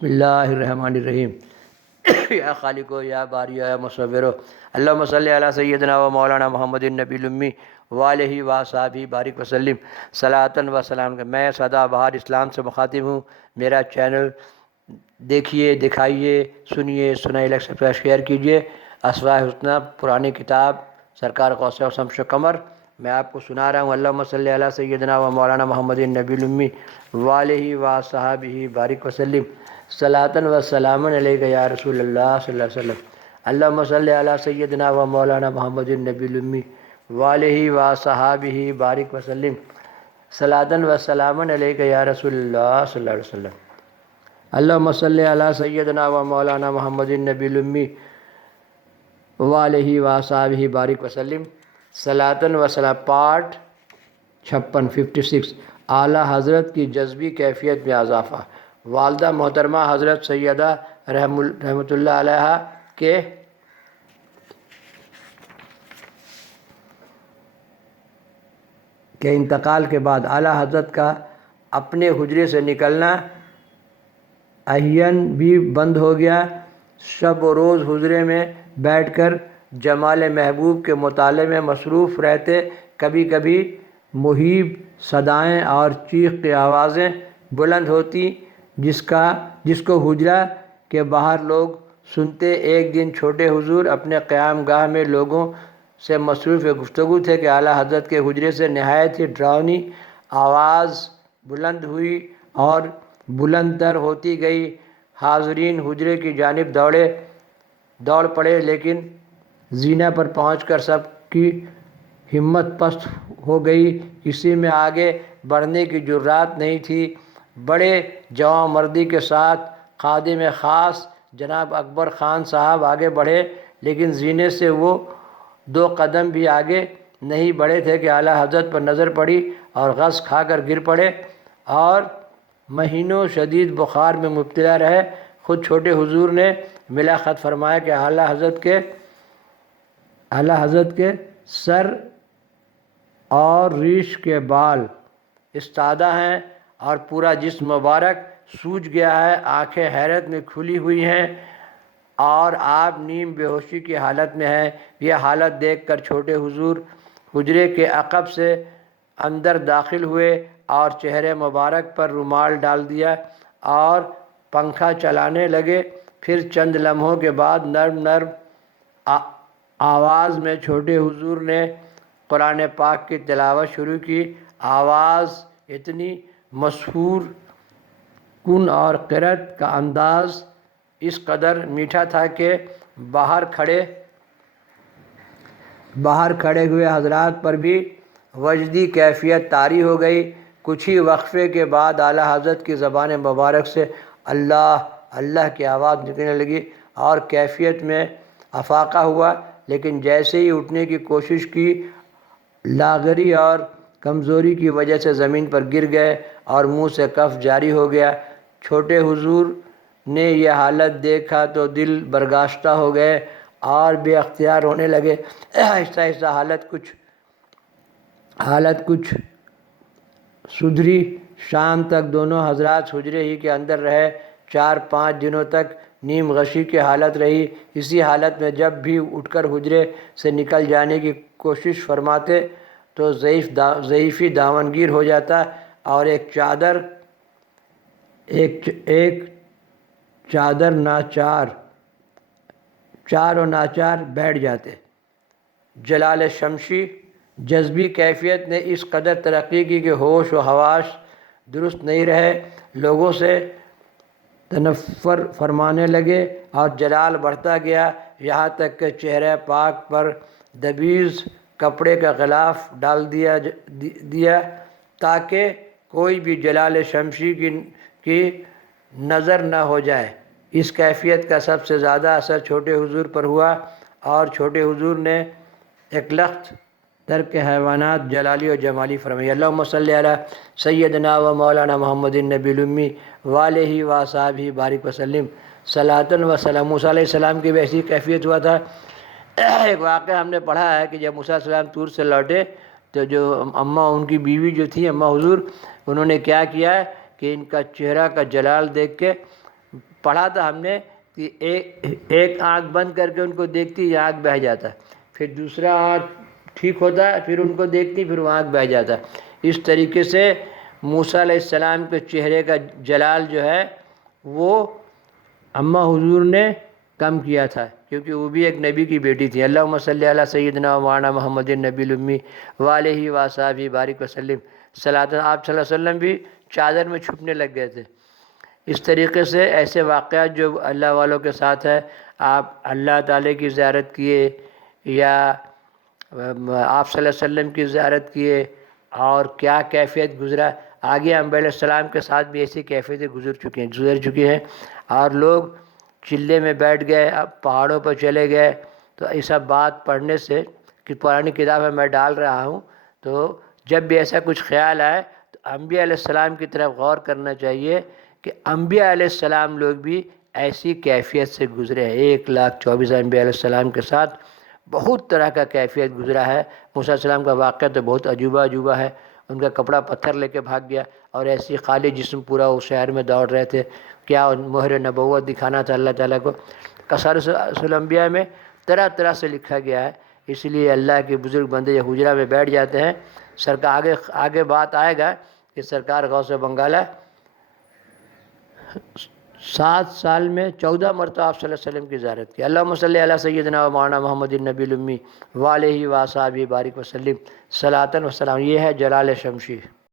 بسم اللہ الرحمن الرحیم یا خالق و یا باری یا مصور اللہم صلی علی سیدنا و مولانا محمد النبی الامی وآلہ و صحابہ بارک وسلم صلاۃ و سلام۔ میں سدا بہار اسلام سے مخاطب ہوں۔ میرا چینل دیکھیے، دکھائیے، سنیے، سنائیے، لائک سبسکرائب شیئر کیجیے۔ اسماء الحسنی پرانی کتاب سرکار غوث و شمس قمر میں آپ کو سنا رہا ہوں۔ اللہم صلی علی سیدنا و مولانا محمد النبی الامی وآلہ و صحابہ بارک وسلم صلاۃ و سلام علیک یا رسول اللہ صلی اللہ علیہ وسلم۔ اللہم صلی علی سیدنا و مولانا محمد النبی الامی وآلہ و صحابہ بارک وسلم صلاۃ و سلام علیک یا رسول اللہ صلی اللہ علیہ وسلم۔ اللہم صلی علی سیدنا و مولانا محمد النبی الامی وآلہ و صحابہ بارک وسلم صلاۃ و سلام۔ پارٹ 56 اعلیٰ حضرت کی جذبی کیفیت میں اضافہ۔ والدہ محترمہ حضرت سیدہ رحمۃ اللہ علیہ کے انتقال کے بعد اعلیٰ حضرت کا اپنے حجرے سے نکلنا احیاً بھی بند ہو گیا۔ شب و روز حجرے میں بیٹھ کر جمال محبوب کے مطالعے میں مصروف رہتے۔ کبھی کبھی مہیب صدائیں اور چیخ کی آوازیں بلند ہوتی جس کو حجرہ کے باہر لوگ سنتے۔ ایک دن چھوٹے حضور اپنے قیام گاہ میں لوگوں سے مصروف گفتگو تھے کہ اعلیٰ حضرت کے حجرے سے نہایت ہی ڈراؤنی آواز بلند ہوئی اور بلند تر ہوتی گئی۔ حاضرین حجرے کی جانب دوڑ پڑے، لیکن زینہ پر پہنچ کر سب کی ہمت پست ہو گئی۔ کسی میں آگے بڑھنے کی جرات نہیں تھی۔ بڑے جواں مردی کے ساتھ خادم خاص جناب اکبر خان صاحب آگے بڑھے، لیکن زینے سے وہ 2 قدم بھی آگے نہیں بڑھے تھے کہ اعلیٰ حضرت پر نظر پڑی اور غص کھا کر گر پڑے اور مہینوں شدید بخار میں مبتلا رہے۔ خود چھوٹے حضور نے ملا خط فرمایا کہ اعلیٰ حضرت کے سر اور ریش کے بال استادہ ہیں اور پورا جسم مبارک سوج گیا ہے۔ آنکھیں حیرت میں کھلی ہوئی ہیں اور آپ نیم بے ہوشی کی حالت میں ہیں۔ یہ حالت دیکھ کر چھوٹے حضور حجرے کے عقب سے اندر داخل ہوئے اور چہرے مبارک پر رومال ڈال دیا اور پنکھا چلانے لگے۔ پھر چند لمحوں کے بعد نرم آواز میں چھوٹے حضور نے قرآن پاک کی تلاوت شروع کی۔ آواز اتنی مسحور کن اور قرأت کا انداز اس قدر میٹھا تھا کہ باہر کھڑے ہوئے حضرات پر بھی وجدی کیفیت طاری ہو گئی۔ کچھ ہی وقفے کے بعد اعلیٰ حضرت کی زبان مبارک سے اللہ اللہ کی آواز نکلنے لگی اور کیفیت میں افاقہ ہوا، لیکن جیسے ہی اٹھنے کی کوشش کی لاغری اور کمزوری کی وجہ سے زمین پر گر گئے اور منہ سے کف جاری ہو گیا۔ چھوٹے حضور نے یہ حالت دیکھا تو دل برگاشتہ ہو گئے اور بے اختیار ہونے لگے۔ آہستہ آہستہ حالت کچھ سدھری۔ شام تک دونوں حضرات حجرے ہی کے اندر رہے۔ 4-5 دنوں تک نیم غشی کی حالت رہی۔ اسی حالت میں جب بھی اٹھ کر حجرے سے نکل جانے کی کوشش فرماتے تو ضعیفی دامنگیر ہو جاتا اور ایک چادر ناچار بیٹھ جاتے۔ جلال شمشی جذبی کیفیت نے اس قدر ترقی کی کہ ہوش و حواس درست نہیں رہے۔ لوگوں سے تنفر فرمانے لگے اور جلال بڑھتا گیا، یہاں تک کہ چہرہ پاک پر دبیز کپڑے کا غلاف ڈال دیا تاکہ کوئی بھی جلال شمشی کی نظر نہ ہو جائے۔ اس کیفیت کا سب سے زیادہ اثر چھوٹے حضور پر ہوا اور چھوٹے حضور نے ایک لخت ترک حیوانات جلالی و جمالی فرمائی۔ اللہم صلی علی سیدنا و مولانا محمد النبی الامی وآلہ و صحابہ بارک وسلم صلاۃ و سلام۔ موسیٰ علیہ السلام کی بھی ایسی کیفیت ہوا تھا۔ ایک واقعہ ہم نے پڑھا ہے کہ جب موسیٰ علیہ السلام طور سے لوٹے تو جو اماں ان کی بیوی جو تھی اماں حضور، انہوں نے کیا کیا کہ ان کا چہرہ کا جلال دیکھ کے پڑھا تھا ہم نے کہ ایک آنکھ بند کر کے ان کو دیکھتی یہ آنکھ بہہ جاتا، پھر دوسرا آنکھ ٹھیک ہوتا ہے، پھر ان کو دیکھتی پھر وہ آنکھ بہہ جاتا۔ اس طریقے سے موسیٰ علیہ السلام کے چہرے کا جلال جو ہے وہ اماں حضور نے کم کیا تھا، کیونکہ وہ بھی ایک نبی کی بیٹی تھی۔ اللہم صلی علی سیدنا و مولانا محمد النبی الامی وآلہ وصحبہ بارک وسلم صلاۃ۔ آپ صلی اللہ علیہ وسلم بھی چادر میں چھپنے لگ گئے تھے۔ اس طریقے سے ایسے واقعات جو اللہ والوں کے ساتھ ہے، آپ اللہ تعالیٰ کی زیارت کیے یا آپ صلی اللہ علیہ وسلم کی زیارت کیے اور کیا کیفیت گزرا، آگے انبیاء علیہ السلام کے ساتھ بھی ایسی کیفیتیں گزر چکی ہیں، اور لوگ چلے میں بیٹھ گئے، اب پہاڑوں پر چلے گئے۔ تو ایسا بات پڑھنے سے کہ پرانی کتاب میں ڈال رہا ہوں، تو جب بھی ایسا کچھ خیال آئے تو انبیاء علیہ السلام کی طرف غور کرنا چاہیے کہ انبیاء علیہ السلام لوگ بھی ایسی کیفیت سے گزرے ہیں۔ 1,24,000 انبیاء علیہ السلام کے ساتھ بہت طرح کا کیفیت گزرا ہے۔ موسیٰ علیہ السلام کا واقعہ تو بہت عجوبہ ہے، ان کا کپڑا پتھر لے کے بھاگ گیا اور ایسی خالی جسم پورا وہ شہر میں دوڑ رہے تھے، کیا مہر نبوت دکھانا تھا اللہ تعالیٰ کو۔ قصص الانبیاء میں طرح طرح سے لکھا گیا ہے، اس لیے اللہ کے بزرگ بندے یہ حجرہ میں بیٹھ جاتے ہیں۔ سرکار آگے بات آئے گا کہ سرکار غوث بنگالہ 7 سال میں 14 مرتبہ آپ صلی اللہ علیہ وسلم کی زیارت کی۔ اللہم صلی علی سیدنا و مولانا محمد النبی الامی وآلہ وصحبہ بارک وسلم صلاۃ و سلام۔ یہ ہے جلال شمشی۔